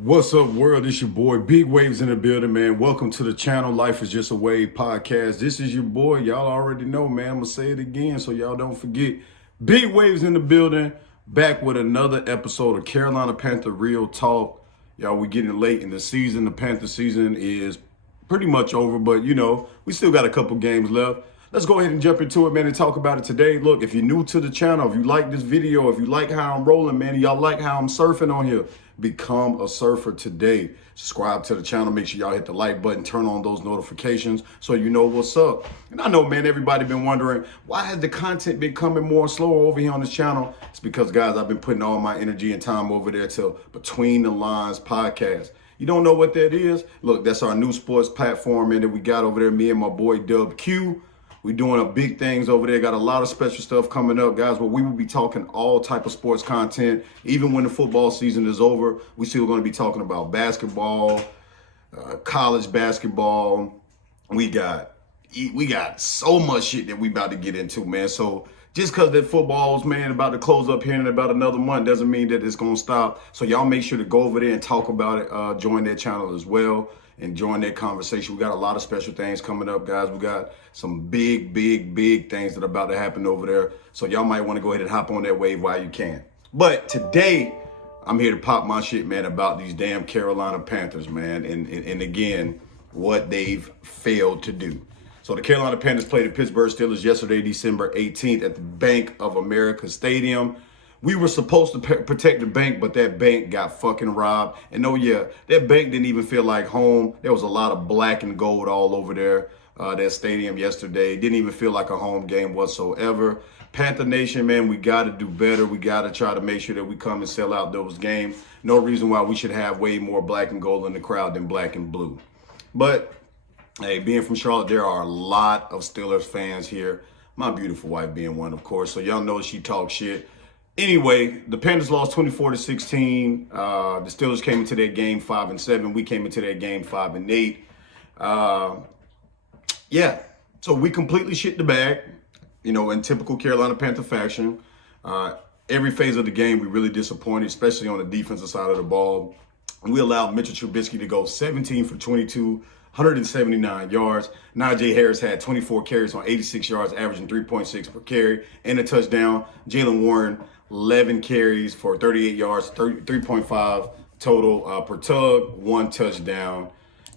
What's up, world? It's your boy, Big Waves in the building, man. Welcome to the channel, Life is Just a Wave podcast. This is your boy. Y'all already know, man. I'm going to say it again so y'all don't forget. Big Waves in the building, back with another episode of Carolina Panther Real Talk. Y'all, we getting late in the season. The Panther season is pretty much over, but, we still got a couple games left. Let's go ahead and jump into it, man, and talk about it today. Look, if you're new to the channel, if you like this video, if you like how I'm rolling, man, and y'all like how I'm surfing on here, become a surfer today. Subscribe to the channel. Make sure y'all hit the like button, turn on those notifications so you know what's up. And I know, man, everybody been wondering, why has the content been coming more slower over here on this channel? It's because, guys, I've been putting all my energy and time over there to Between the Lines podcast. You don't know what that is? Look, that's our new sports platform, man, that we got over there, me and my boy Dub Q. We're doing a big things over there. Got a lot of special stuff coming up, guys, where we will be talking all type of sports content. Even when the football season is over, we still going to be talking about basketball, college basketball. We got so much shit that we about to get into, man. So just because that football's, man, about to close up here in about another month doesn't mean that it's going to stop. So y'all make sure to go over there and talk about it. Join that channel as well and join that conversation. We got a lot of special things coming up, guys. We got some big things that are about to happen over there. So y'all might want to go ahead and hop on that wave while you can. But today, I'm here to pop my shit, man, about these damn Carolina Panthers, man. And again, what they've failed to do. So the Carolina Panthers played the Pittsburgh Steelers yesterday, December 18th at the Bank of America Stadium. We were supposed to protect the bank, but that bank got fucking robbed. And oh yeah, that bank didn't even feel like home. There was a lot of black and gold all over there, that stadium yesterday. Didn't even feel like a home game whatsoever. Panther Nation, man, we got to do better. We got to try to make sure that we come and sell out those games. No reason why we should have way more black and gold in the crowd than black and blue. But, hey, being from Charlotte, there are a lot of Steelers fans here. My beautiful wife being one, of course. So y'all know she talks shit. Anyway, the Panthers lost 24-16. The Steelers came into that game 5-7. We came into that game 5-8. Yeah, so we completely shit the bag, in typical Carolina Panther fashion. Every phase of the game, we really disappointed, especially on the defensive side of the ball. And we allowed Mitchell Trubisky to go 17 for 22, 179 yards. Najee Harris had 24 carries on 86 yards, averaging 3.6 per carry, and a touchdown. Jalen Warren, 11 carries for 38 yards, 3.5 total per tug, one touchdown.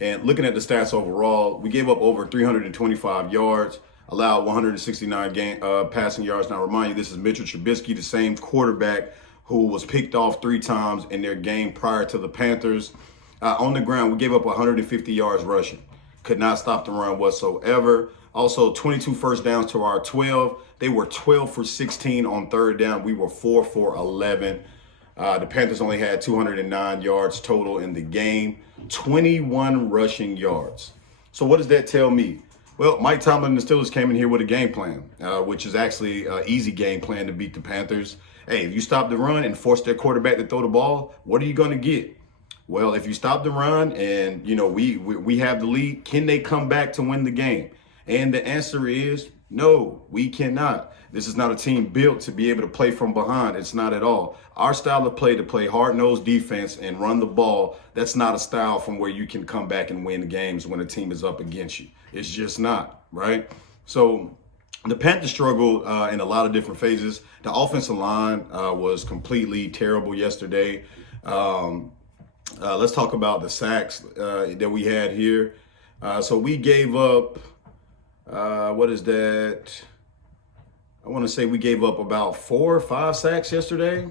And looking at the stats overall, we gave up over 325 yards, allowed 169 passing yards. Now, remind you, this is Mitchell Trubisky, the same quarterback who was picked off 3 times in their game prior to the Panthers. On the ground, we gave up 150 yards rushing. Could not stop the run whatsoever. Also, 22 first downs to our 12. They were 12 for 16 on third down. We were 4 for 11. The Panthers only had 209 yards total in the game, 21 rushing yards. So what does that tell me? Well, Mike Tomlin and the Steelers came in here with a game plan, which is actually an easy game plan to beat the Panthers. Hey, if you stop the run and force their quarterback to throw the ball, what are you going to get? Well, if you stop the run and, we have the lead, can they come back to win the game? And the answer is no, we cannot. This is not a team built to be able to play from behind. It's not at all. Our style of play, to play hard-nosed defense and run the ball, that's not a style from where you can come back and win games when a team is up against you. It's just not, right? So the Panthers struggled in a lot of different phases. The offensive line was completely terrible yesterday. Let's talk about the sacks that we had here. So we gave up, what is that? I want to say we gave up about 4 or 5 sacks yesterday.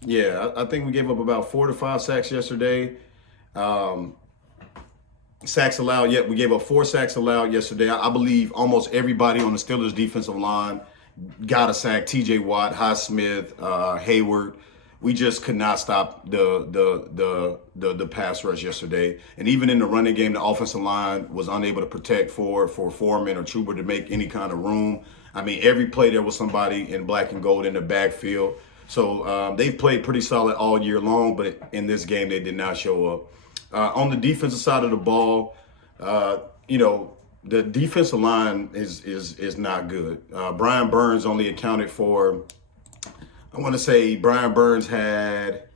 Yeah, I think we gave up about 4 to 5 sacks yesterday. Sacks allowed, we gave up 4 sacks allowed yesterday. I believe almost everybody on the Steelers defensive line got a sack. TJ Watt, Highsmith, Hayward. We just could not stop the pass rush yesterday. And even in the running game, the offensive line was unable to protect for Foreman or Chuba to make any kind of room. I mean, every play there was somebody in black and gold in the backfield. So they've played pretty solid all year long, but in this game, they did not show up. On the defensive side of the ball, the defensive line is not good. Brian Burns only accounted for, I want to say Brian Burns had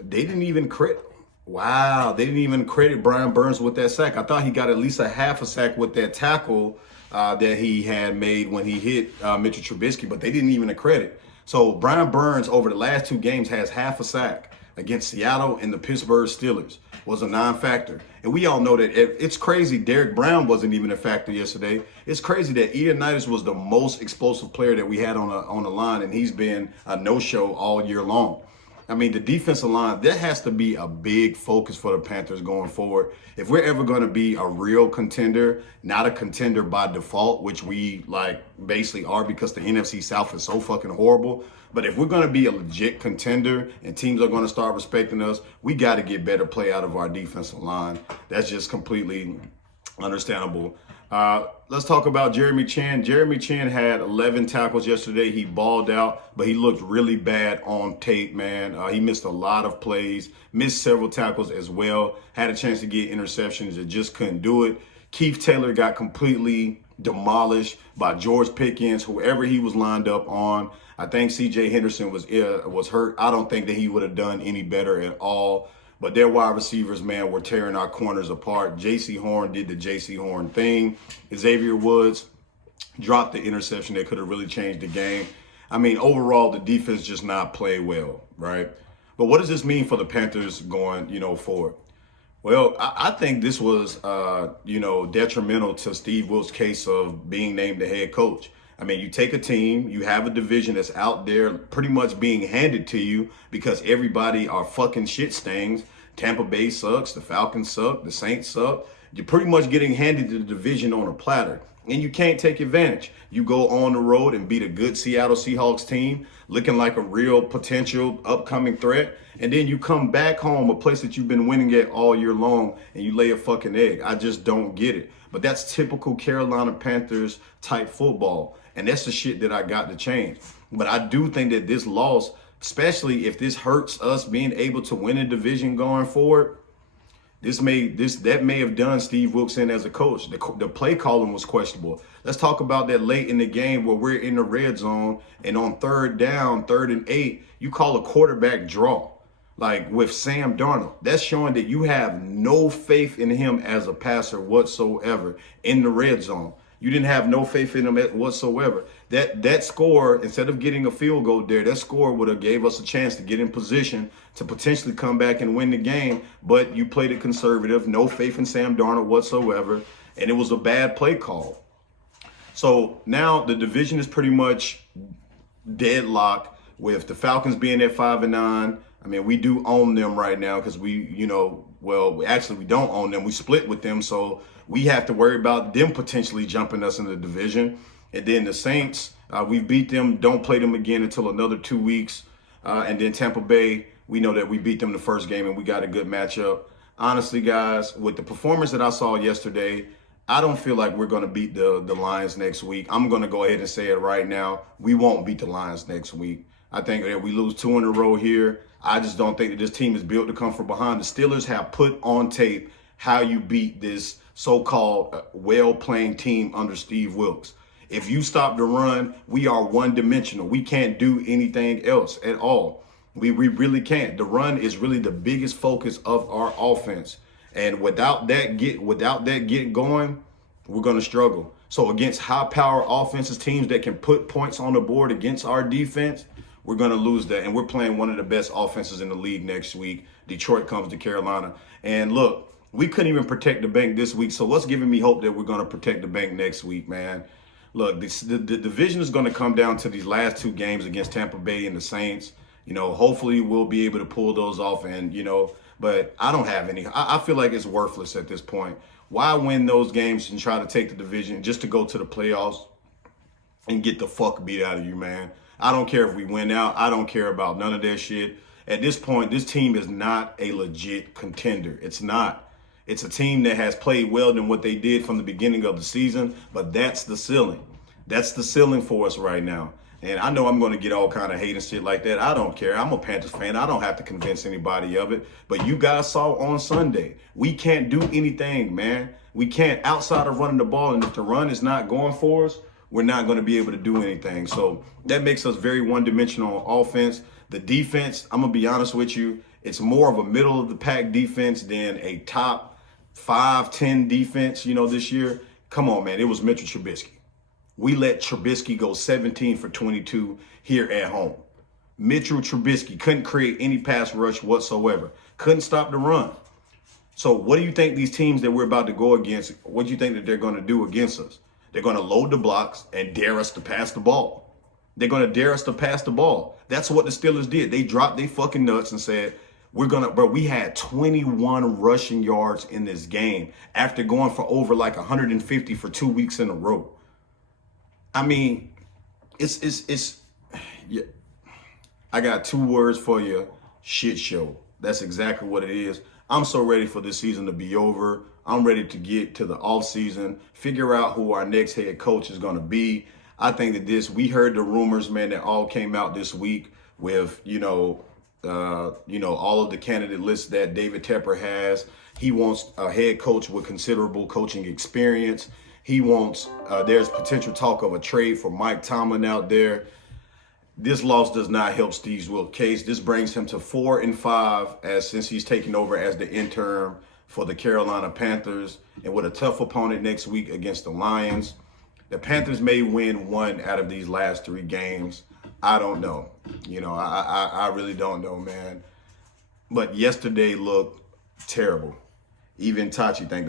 They didn't even credit. Wow, they didn't even credit Brian Burns with that sack. I thought he got at least a half a sack with that tackle that he had made when he hit Mitchell Trubisky, but they didn't even credit. So Brian Burns over the last 2 games has half a sack against Seattle and the Pittsburgh Steelers. Was a non-factor. And we all know that it's crazy. Derek Brown wasn't even a factor yesterday. It's crazy that Ioannidis was the most explosive player that we had on the line, and he's been a no-show all year long. I mean, the defensive line, that has to be a big focus for the Panthers going forward. If we're ever going to be a real contender, not a contender by default, which we basically are because the NFC South is so fucking horrible. But if we're going to be a legit contender and teams are going to start respecting us, we got to get better play out of our defensive line. That's just completely understandable. Let's talk about Jeremy Chin. Jeremy Chin had 11 tackles yesterday. He balled out, but he looked really bad on tape, man. He missed a lot of plays, missed several tackles as well. Had a chance to get interceptions and just couldn't do it. Keith Taylor got completely demolished by George Pickens, whoever he was lined up on. I think C.J. Henderson was hurt. I don't think that he would have done any better at all. But their wide receivers, man, were tearing our corners apart. J.C. Horn did the J.C. Horn thing. Xavier Woods dropped the interception that could have really changed the game. I mean, overall, the defense just not play well, right? But what does this mean for the Panthers going, forward? Well, I think this was, detrimental to Steve Wilks' case of being named the head coach. I mean, you take a team, you have a division that's out there pretty much being handed to you because everybody are fucking shit stains. Tampa Bay sucks, the Falcons suck, the Saints suck. You're pretty much getting handed the division on a platter, and you can't take advantage. You go on the road and beat a good Seattle Seahawks team, looking like a real potential upcoming threat, and then you come back home, a place that you've been winning at all year long, and you lay a fucking egg. I just don't get it. But that's typical Carolina Panthers type football. And that's the shit that I got to change. But I do think that this loss, especially if this hurts us being able to win a division going forward, that may have done Steve Wilks in as a coach. The play calling was questionable. Let's talk about that late in the game where we're in the red zone and on 3rd down, 3rd and 8, you call a quarterback draw. Like with Sam Darnold, that's showing that you have no faith in him as a passer whatsoever in the red zone. You didn't have no faith in him whatsoever. That score, instead of getting a field goal there, that score would have gave us a chance to get in position to potentially come back and win the game. But you played it conservative, no faith in Sam Darnold whatsoever, and it was a bad play call. So now the division is pretty much deadlocked with the Falcons being at 5-9. I mean, we do own them right now because we don't own them. We split with them, so we have to worry about them potentially jumping us in the division. And then the Saints, we beat them, don't play them again until another 2 weeks. And then Tampa Bay, we know that we beat them the first game and we got a good matchup. Honestly, guys, with the performance that I saw yesterday, I don't feel like we're going to beat the Lions next week. I'm going to go ahead and say it right now. We won't beat the Lions next week. I think that we lose 2 in a row here. I just don't think that this team is built to come from behind. The Steelers have put on tape how you beat this so-called well-playing team under Steve Wilks. If you stop the run, we are one-dimensional. We can't do anything else at all. We really can't. The run is really the biggest focus of our offense. And without that get going, we're going to struggle. So against high-power offenses, teams that can put points on the board against our defense, we're going to lose that. And we're playing one of the best offenses in the league next week. Detroit comes to Carolina. And look, we couldn't even protect the bank this week. So what's giving me hope that we're going to protect the bank next week, man? Look, the division is going to come down to these last 2 games against Tampa Bay and the Saints. Hopefully we'll be able to pull those off. And, but I don't have any. I feel like it's worthless at this point. Why win those games and try to take the division just to go to the playoffs and get the fuck beat out of you, man? I don't care if we win out. I don't care about none of that shit. At this point, this team is not a legit contender. It's not. It's a team that has played well than what they did from the beginning of the season, but that's the ceiling. That's the ceiling for us right now. And I know I'm going to get all kind of hate and shit like that. I don't care. I'm a Panthers fan. I don't have to convince anybody of it. But you guys saw on Sunday, we can't do anything, man. We can't, outside of running the ball. And if the run is not going for us, we're not going to be able to do anything. So that makes us very one-dimensional on offense. The defense, I'm going to be honest with you, It's more of a middle of the pack defense than a top 5-10 defense, this year. Come on, man. It was Mitchell Trubisky. We let Trubisky go 17 for 22 here at home. Mitchell Trubisky couldn't create any pass rush whatsoever. Couldn't stop the run. So what do you think these teams that we're about to go against, what do you think that they're going to do against us? They're going to load the blocks and dare us to pass the ball. They're going to dare us to pass the ball. That's what the Steelers did. They dropped their fucking nuts and said, we had 21 rushing yards in this game after going for over like 150 for 2 weeks in a row. I mean, yeah. I got 2 words for you: shit show. That's exactly what it is. I'm so ready for this season to be over. I'm ready to get to the off season, figure out who our next head coach is going to be. I think that we heard the rumors, man, that all came out this week with, all of the candidate lists that David Tepper has. He wants a head coach with considerable coaching experience. He wants, there's potential talk of a trade for Mike Tomlin out there. This loss does not help Steve Wilks' case. This brings him to 4-5 since he's taken over as the interim for the Carolina Panthers, and with a tough opponent next week against the Lions. The Panthers may win 1 out of these last 3 games. I don't know. I really don't know, man. But yesterday looked terrible. Even Tachi think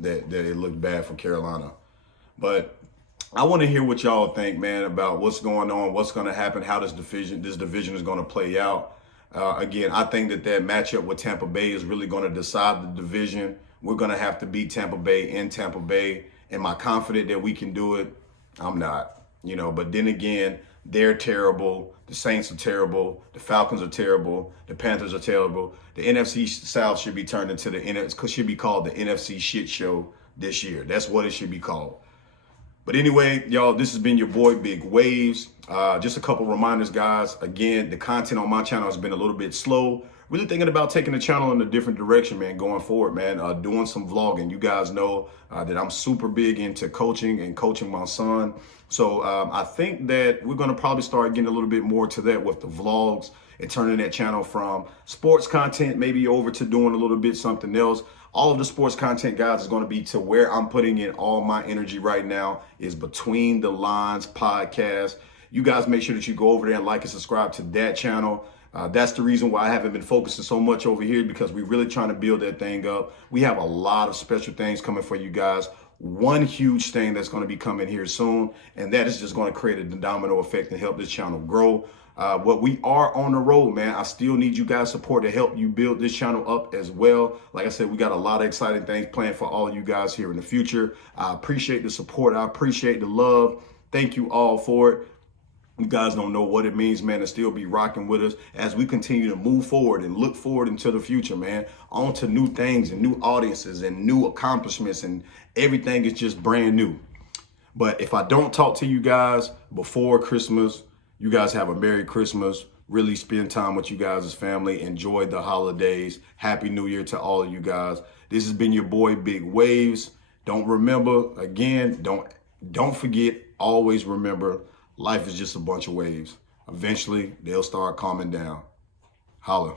that it looked bad for Carolina. But I want to hear what y'all think, man, about what's going on, what's going to happen, how this division is going to play out. Again, I think that matchup with Tampa Bay is really going to decide the division. We're going to have to beat Tampa Bay in Tampa Bay. Am I confident that we can do it? I'm not, but then again, they're terrible. The Saints are terrible. The Falcons are terrible. The Panthers are terrible. The NFC South should be turned into should be called the NFC shit show this year. That's what it should be called. But anyway, y'all, this has been your boy, Big Waves. Just a couple reminders, guys. Again, the content on my channel has been a little bit slow. Really thinking about taking the channel in a different direction, man, going forward, man. Doing some vlogging. You guys know that I'm super big into coaching and coaching my son. So I think that we're going to probably start getting a little bit more to that with the vlogs and turning that channel from sports content maybe over to doing a little bit something else. All of the sports content, guys, is going to be to where I'm putting in all my energy right now is Between the Lines podcast. You guys make sure that you go over there and like and subscribe to that channel. That's the reason why I haven't been focusing so much over here, because we're really trying to build that thing up. We have a lot of special things coming for you guys. One huge thing that's going to be coming here soon, and that is just going to create a domino effect and help this channel grow. What we are on the road, man. I still need you guys' support to help you build this channel up as well. Like I said, we got a lot of exciting things planned for all of you guys here in the future. I appreciate the support. I appreciate the love. Thank you all for it. You guys don't know what it means, man, to still be rocking with us as we continue to move forward and look forward into the future, man. On to new things and new audiences and new accomplishments, and everything is just brand new. But if I don't talk to you guys before Christmas, you guys have a Merry Christmas. Really spend time with you guys as family. Enjoy the holidays. Happy New Year to all of you guys. This has been your boy, Big Waves. Don't forget, always remember, life is just a bunch of waves. Eventually, they'll start calming down. Holla.